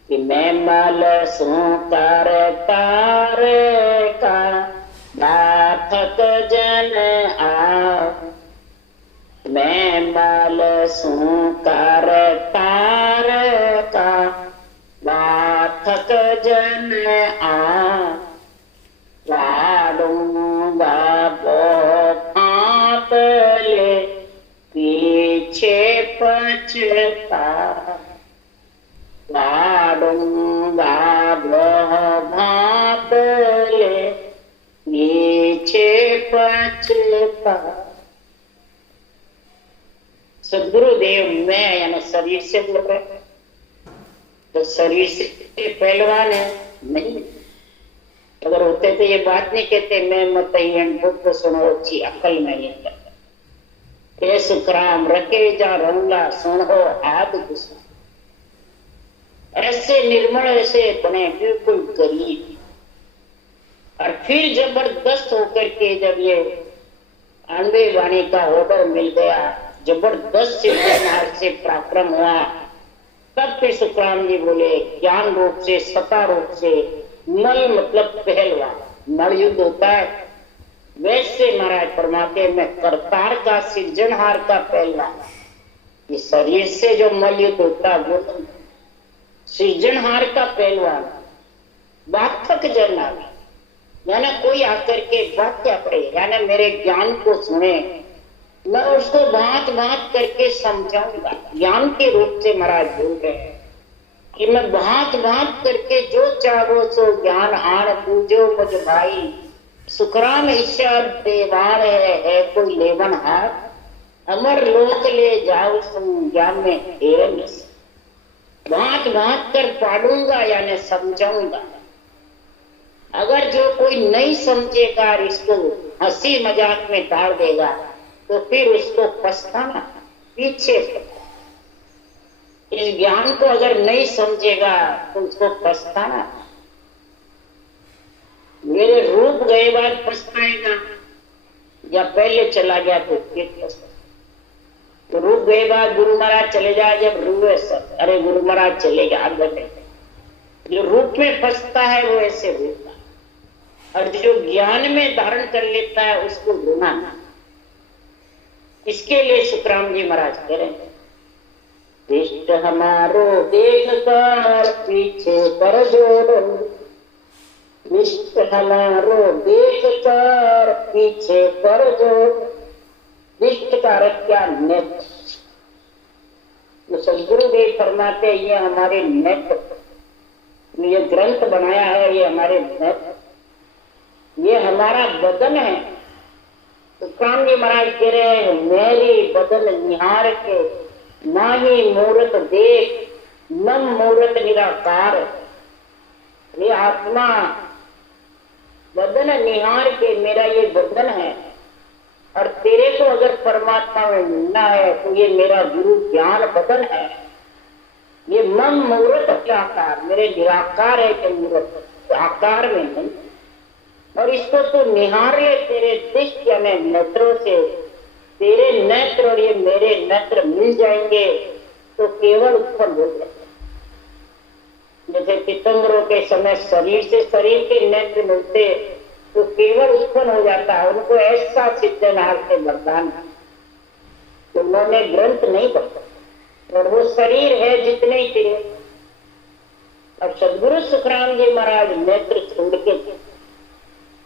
कि मैं माल सुकार तार का नाथक जन आ, मैं माल सुकार तार का नाथक जन आ, लाडूंगा बहुत ले पीछे पछता, लाडूंगा बहुत ले पीछे पछता। सदगुरुदेव मैं यानी शरीर से बोल रहे, तो शरीर से पहलवान है नहीं। अगर होते तो ये बात नहीं कहते, मैं मत बुद्ध सुनो अच्छी अकल नहीं है। सुखराम रखे जा रंगला सुनो आद गुस्सा, ऐसे निर्मल ऐसे बने बिल्कुल गरीब। और फिर जबरदस्त होकर के जब ये अनवे वाणी का ऑर्डर मिल गया, जबरदस्त से पराक्रम हुआ, तब फिर सुखराम जी बोले ज्ञान रूप से सता रूप से नल मतलब पहलवान, नल युद्ध होता है वैसे महाराज परमात्मा में करतार का सृजनहार का पहलवान। ये शरीर से जो मल युद्ध होता है वो सृजनहार का पहलवान। बात थक जाना, यानी कोई आकर के बात क्या पड़े, यानी मेरे ज्ञान को सुने, मैं उसको बात बात करके समझाऊंगा। ज्ञान के रूप से महाराज बोल रहे हैं कि मैं बात बात करके जो चाहो सो ज्ञान आन पूजो मुझ भाई। सुखराम ईश्वर देवान है कोई लेवन हाथ, अमर लोक ले जाओ तुम ज्ञान में हेरन। बात बात कर पाड़ूंगा यानी समझाऊंगा। अगर जो कोई नहीं समझेगा, इसको हंसी मजाक में डाल देगा, तो फिर उसको पछताना पीछे। इस ज्ञान को अगर नहीं समझेगा तो उसको पछताना। मेरे रूप गए बाद पछताएगा या पहले चला गया तो फिर पछताएगा। तो रूप गए बाद गुरु महाराज चले जाए, जब रूप है सब, अरे गुरु महाराज चले गए आगे बढ़े। जो रूप में फंसता है वो ऐसे होता है, और जो ज्ञान में धारण कर लेता है उसको गुना। इसके लिए सुखराम जी महाराज कह रहे हैं, इष्ट हमारो देख कर पीछे कर जोड़ो, इष्ट हमारो देख कर पीछे कर जोड़ो। इष्ट का अर्थ क्या? नेत्र। तो सदगुरुदेव फरमाते ये हमारे नेत्र, ये ग्रंथ बनाया है, ये हमारे नेत्र, ये हमारा बदन है। तो काम जी महाराज कह रहे हैं, मेरी बदन निहार के नाही मूर्त देख, नम मूर्त निराकार। ये आत्मा बदन निहार के, मेरा ये बदन है, और तेरे को अगर परमात्मा में मिलना है तो ये मेरा गुरु ज्ञान बदन है। ये मम मूर्त निराकार, मेरे निराकार है कि मूर्त आकार में नहीं। और इसको तो निहार ले तेरे दृष्टि यानी नेत्रों से, तेरे नेत्र और ये मेरे नेत्र मिल जाएंगे तो केवल उत्पन्न हो जाएगा। जैसे तीर्थंकरों के समय शरीर से शरीर के नेत्र मिलते तो केवल उत्पन्न हो जाता है, उनको ऐसा सिद्धनाथ से वरदान है। तो उन्होंने ग्रंथ नहीं पढ़ा और वो शरीर है जितने ही तेरे। अब सदगुरु सुखराम जी महाराज नेत्र छोड़ के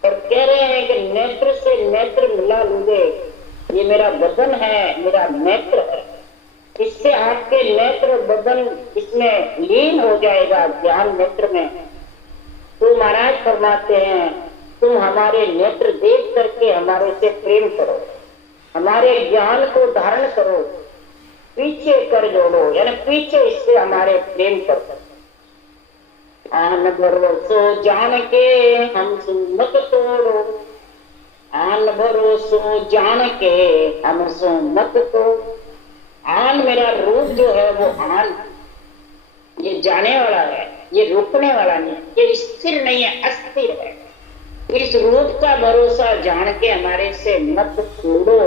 और कह रहे हैं कि नेत्र से नेत्र मिला लूंगे, ये मेरा बदन है, मेरा नेत्र है, इससे आपके नेत्र बदन इसमें लीन हो जाएगा ज्ञान नेत्र में। तो महाराज फरमाते हैं, तुम हमारे नेत्र देख करके हमारे से प्रेम करो, हमारे ज्ञान को धारण करो, पीछे कर जोड़ो, यानी पीछे इससे हमारे प्रेम करो। आन भरोसो जान के हम सुमत तोड़ो, आन भरोसो जान के हम सुमत तोड़ो। आन मेरा रूप जो है वो आन, ये जाने वाला है, ये रुकने वाला नहीं, ये स्थिर नहीं है, अस्थिर है। इस रूप का भरोसा जान के हमारे से मत तोड़ो,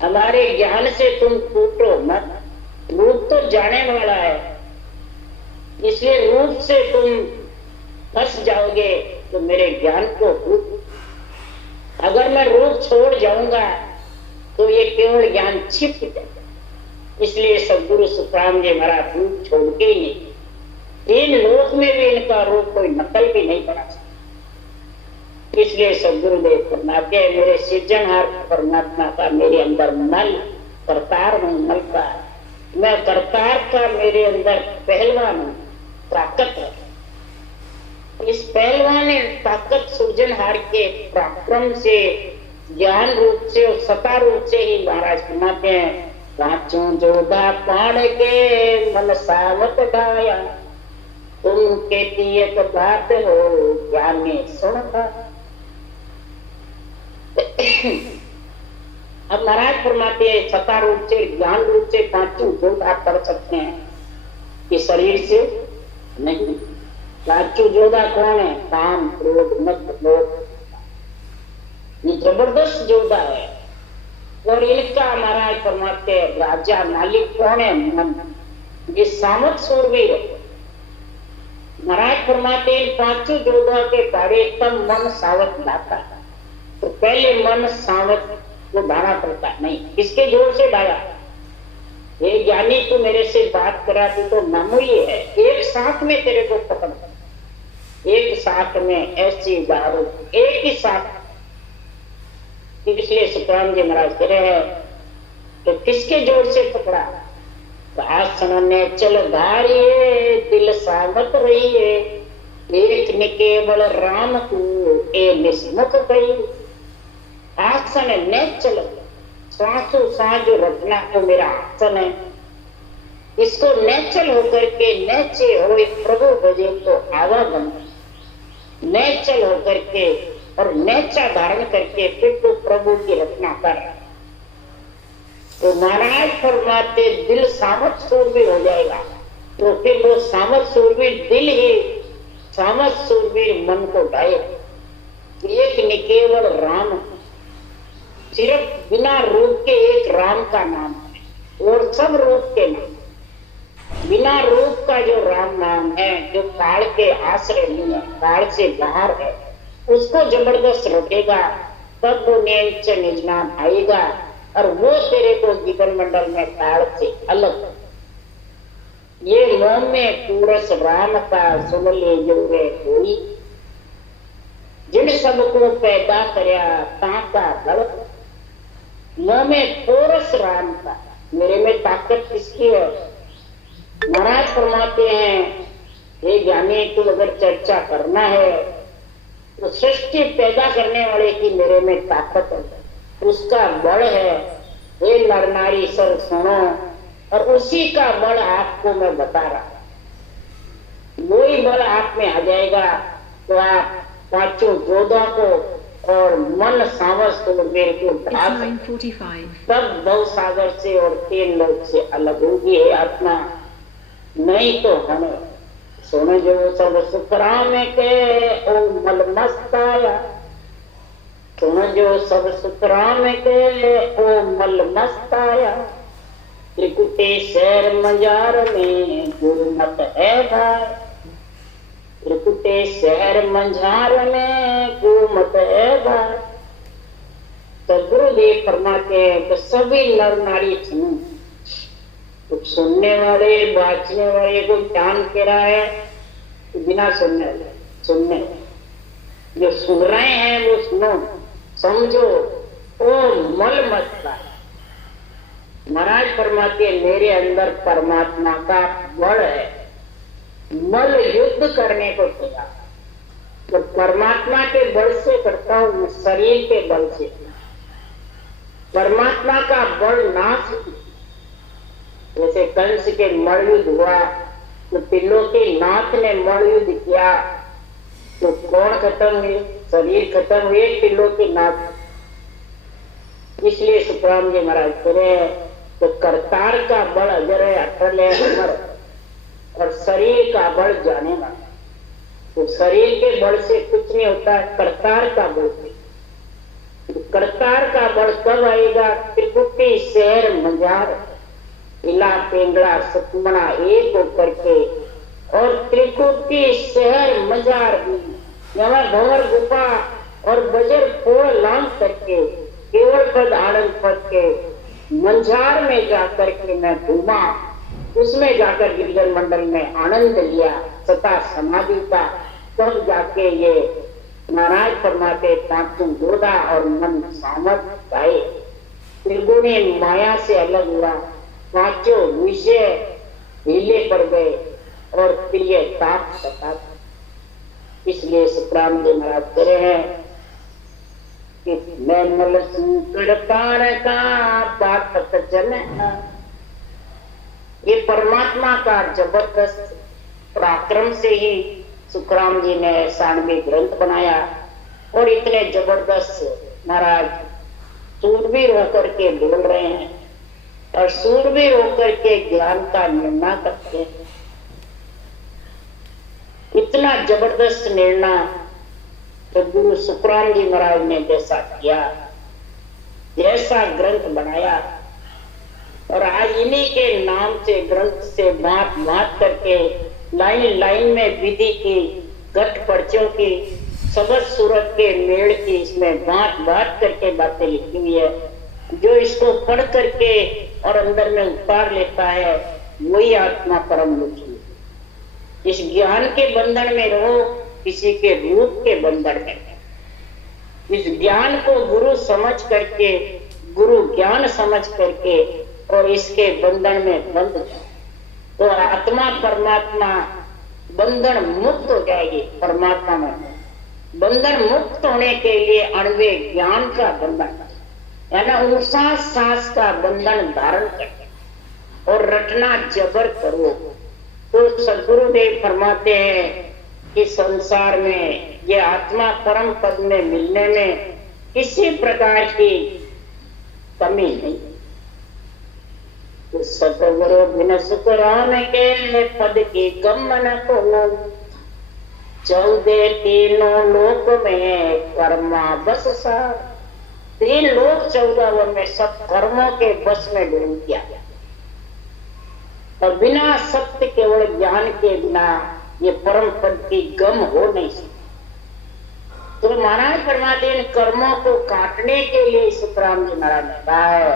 हमारे ज्ञान से तुम टूटो मत। रूप तो जाने वाला है, इसलिए रूप से तुम फंस जाओगे तो मेरे ज्ञान को अगर मैं रूप छोड़ जाऊंगा तो ये केवल ज्ञान छिप जाएगा। इसलिए सदगुरु सुखराम जी महाराज रूप छोड़ के ही नहीं, इन लोक में भी इनका रूप कोई नकल भी नहीं बना सकता। इसलिए सदगुरुदेव फरमाते हैं, मेरे सृजनहार परमात्मा का मेरे अंदर नल करतार हूं, नल का मैं करतार का मेरे अंदर पहलवान हूं, ताकत है। इस पहलवान ताकत सृजनहार के पराक्रम से, ज्ञान रूप से और सता रूप से ही महाराज फरमाते हैं, पांचों जोधा पाण के मन सावत ढाया, तुम कहती एक बात हो ज्ञान में सुनता। अब महाराज फरमाते हैं, सता रूप से ज्ञान रूप से पांचों जोधा आप कर सकते हैं, कि शरीर से नहीं। पांचों जोधा कौन है? काम, क्रोध, मद, लोभ। ये जबरदस्त जोधा है। और इनका महाराज फरमाते हैं, राजा मालिक कौन है? मन। ये सामत सूरवीर है। महाराज फरमाते हैं, इन पांचों जोधा के कार्य तब मन सावत लाता है। तो पहले मन सावत को ढाना पड़ता है। नहीं, किसके जोर से ढाया? ये ज्ञानी तू मेरे से बात करा, तू तो मामूली है, एक साथ में तेरे को पकड़, एक साथ में ऐसी दारू, एक ही साथ। इसलिए सुखराम जी महाराज कह रहे हैं, तो किसके जोर से पकड़ा? तो आसन ने चल धारिये दिल सावत रहिए, एक ने केवल राम को ए निस्मुख गई। आसन ने चल, सांसों सांस जो रचना को मेरा आसन है, इसको नेचल होकर के नेचे हो प्रभु भजे तो आवागम, नेचल होकर के और नेचा धारण करके फिर तो प्रभु की रचना कर। तो महाराज फरमाते दिल सामत सूरवीर हो जाएगा, तो फिर वो सामत सूरवीर दिल ही सामत सूरवीर मन को ढाए। एक निकेवल राम, सिर्फ बिना रूप के एक राम का नाम है। और सब रूप के नाम, बिना रूप का जो राम नाम है, जो काल के आश्रय नहीं है, काल से बाहर है, उसको जबरदस्त रोकेगा तब वो निज निज नाम आएगा और वो तेरे को जीवन मंडल में काल से अलग। ये मोह में पूरस राम का सुन ले जो रे कोई, जिन सबको पैदा करया ताका बल। मोह में पूरस राम का, मेरे में ताकत किसकी है? महाराज फरमाते हैं, हे ज्ञानी तू अगर चर्चा करना है तो सृष्टि पैदा करने वाले की मेरे में ताकत है, उसका बल है। हे नर नारी सर सुनो, और उसी का बल आपको मैं बता रहा, वही बल आप में आ जाएगा तो आप पांचों जोधा को और मन सावस को मेरे को तब भव सागर से और तीन लोग से अलग होगी है आत्मा। नहीं तो हमें सोने जो सब सुख राम के ओ मल मस्ताया, सोने जो सब सुख राम के ओ मल मस्ताया। त्रिकुटे शहर मजार में गुरुमत है भाई, त्रिकुटे शहर मंझार में गुरुमत है भाई। तो गुरुदेव फरमाते हैं कि सभी नर नारी सुनो, तो सुनने वाले बांचने वाले को ज्ञान कह रहा है, तो बिना सुनने जो सुन रहे हैं वो सुनो, समझो, ओ मल मत का। महाराज फरमाते मेरे अंदर परमात्मा का बल है, मल युद्ध करने को तैयार, तो परमात्मा के बल से करता हूं, शरीर के बल से। परमात्मा का बल नाश, जैसे कंस के मलयुद्ध हुआ तो पिल्लों के नाथ ने मलयुद्ध किया तो कौन खत्म हुए? शरीर खत्म हुए, पिल्लों के नाथ। इसलिए सुखराम जी महाराज करे तो करतार का बल अजर है, अटल है, अमर, और शरीर का बल जाने वाला। तो शरीर के बल से कुछ नहीं होता है, करतार का बल से। तो करतार का बल कब आएगा? त्रिकुटी शहर मंजार, इला पेंगड़ा सतमना एक होकर के, और त्रिकुटी शहर मजार यहाँ भंवर गुफा और बजर पोड़ लांग करके केवल पद आनंद पद के मंझार में जाकर के मैं घूमा, उसमें जाकर गिरिजन मंडल में आनंद लिया सता समाधि का, तब जाके ये महाराज फरमाते पांचों जोधा और मन सामर्थ आए, त्रिगुणी माया से अलग हुआ, पांचों विषय ढीले पड़ गए और प्रिय ताप सता। इसलिए सुखराम जी महाराज कह रहे हैं कि मैं मल सूकर कार का बात जन, ये परमात्मा का जबरदस्त पराक्रम से ही सुखराम जी ने 96 ग्रंथ बनाया, और इतने जबरदस्त महाराज सूरवीर होकर के बोल रहे हैं और सूरवीर होकर के ज्ञान का निर्णय करते हैं। इतना जबरदस्त निर्णय तो गुरु सुखराम जी महाराज ने जैसा किया, जैसा ग्रंथ बनाया, और आज इन्हीं के नाम से ग्रंथ से बात बात करके लाइन लाइन में विधि की, गठ पर्चों की, सबद सूरत के मेड़ की, इसमें बात बात करके बातें लिखी हुई है। जो इसको पढ़ करके और अंदर में उतार लेता है वही आत्मा परम दुखी। इस ज्ञान के बंधन में रहो, किसी के रूप के बंधन में। इस ज्ञान को गुरु समझ करके, गुरु ज्ञान समझ करके और इसके बंधन में बंध जाओ तो आत्मा परमात्मा बंधन मुक्त हो जाएगी। परमात्मा में बंधन मुक्त होने के लिए अणवे ज्ञान का बंधन, यानी उसा सांस का बंधन धारण कर और रटना जबर करो। तो सदगुरुदेव फरमाते हैं कि संसार में ये आत्मा परम पद में मिलने में किसी प्रकार की कमी नहीं। सतगुरु बिन सुखराम के पद की गमन को, 14 तीनों लोक में कर्मा बस सार। 3 लोक 14 में सब कर्मों के बस में डूब गया। और बिना सत्य केवल ज्ञान के बिना ये परम पद की गम हो नहीं सकती। तो महाराज फरमाते इन कर्मों को काटने के लिए सुखराम जी महाराज ने कहा है,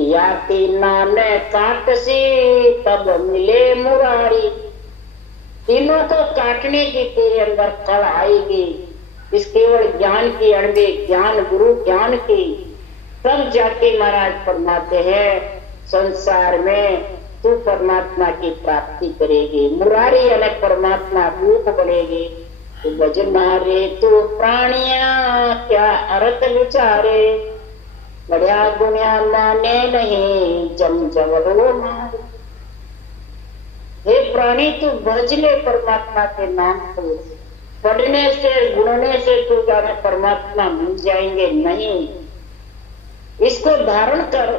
या तीना ने काट सी तब मिले मुरारी। तीनों को काटने की तेरे अंदर कल आएगी, इस केवल ज्ञान की अणबे ज्ञान गुरु ज्ञान की, तब जाके महाराज फरमाते हैं संसार में तू परमात्मा की प्राप्ति करेगी। मुरारी यानी परमात्मा रूप बनेगी। तो भजना रे तू प्राणिया क्या अर्थ विचारे, बढ़िया गुनिया माने नहीं जम जवरो मारे। हे प्राणी तू भज ले परमात्मा के नाम को, पढ़ने से गुणने से तू जाने परमात्मा मिल जाएंगे नहीं, इसको धारण कर।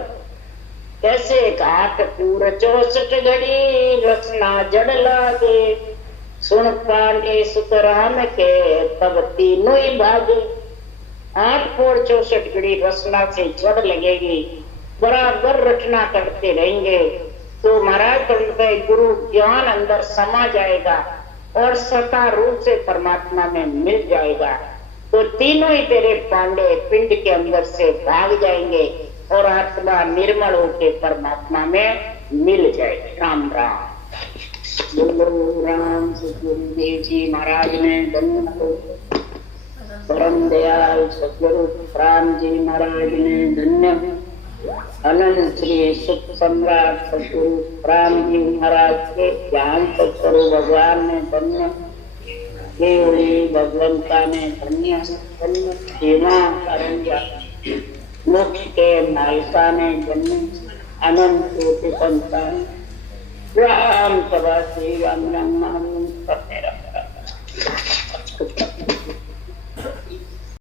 कैसे? 8 पूर 64 घड़ी रचना जड़ लागे, सुन पांडे सुतराम के तब तीनों ही भागे। 8 पूर 64 घड़ी रचना से जड़ लगेगी, बराबर रचना करते रहेंगे तो महाराज गुरु ज्ञान अंदर समा जाएगा और सता रूप से परमात्मा में मिल जाएगा। तो तीनों ही तेरे पांडे पिंड के अंदर से भाग जाएंगे और आत्मा निर्मल होकर परमात्मा में मिल जाएगी। राम राम। बोलो राम सतगुरुदेव जी महाराज ने धन्य हो, परम दयाल सतगुरु राम जी महाराज ने धन्य हो, अनंत श्री सुख सम्राट सतगुरु राम जी महाराज के ज्ञान सतगुरु भगवान ने धन्य, केवली भगवंता ने धन्य धन्य, सीमा करंजा मोक्ष के नायका ने धन्य, अनंत कोटि संतान राम सभा श्री राम राम नाम